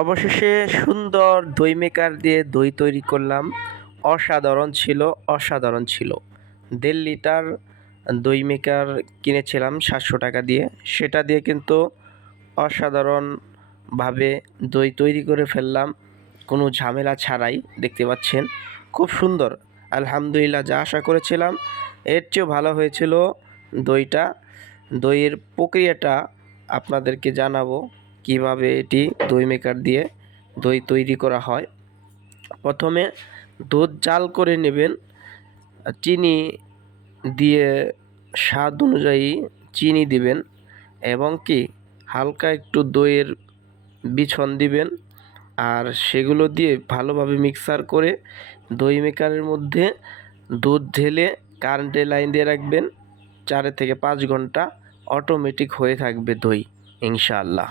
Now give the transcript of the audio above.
অবশেষে সুন্দর দই মেকার দিয়ে দই তৈরি করলাম। অসাধারণ ছিল। ১.৫ লিটার দই মেকার কিনেছিলাম ৭০০ টাকা দিয়ে। সেটা দিয়ে কিন্তু অসাধারণভাবে দই তৈরি করে ফেললাম, কোনো ঝামেলা ছাড়াই। দেখতে পাচ্ছেন খুব সুন্দর। আলহামদুলিল্লাহ, যা আশা করেছিলাম এর চেয়েও ভালো হয়েছিল দইটা। দইয়ের প্রক্রিয়াটা আপনাদেরকে জানাবো কিভাবে এটি দই মেকার দিয়ে দই তৈরি করা হয়। প্রথমে দুধ জাল করে নেবেন, চিনি দিয়ে স্বাদ অনুযায়ী চিনি দিবেন এবং কি হালকা একটু দইয়ের বিছন দিবেন। আর সেগুলো দিয়ে ভালোভাবে মিক্সার করে দই মেকারের মধ্যে দুধ ঢেলে কারেন্টের লাইন দিয়ে রাখবেন। ৪ থেকে ৫ ঘন্টা অটোমেটিক হয়ে থাকবে দই, ইনশাআল্লাহ।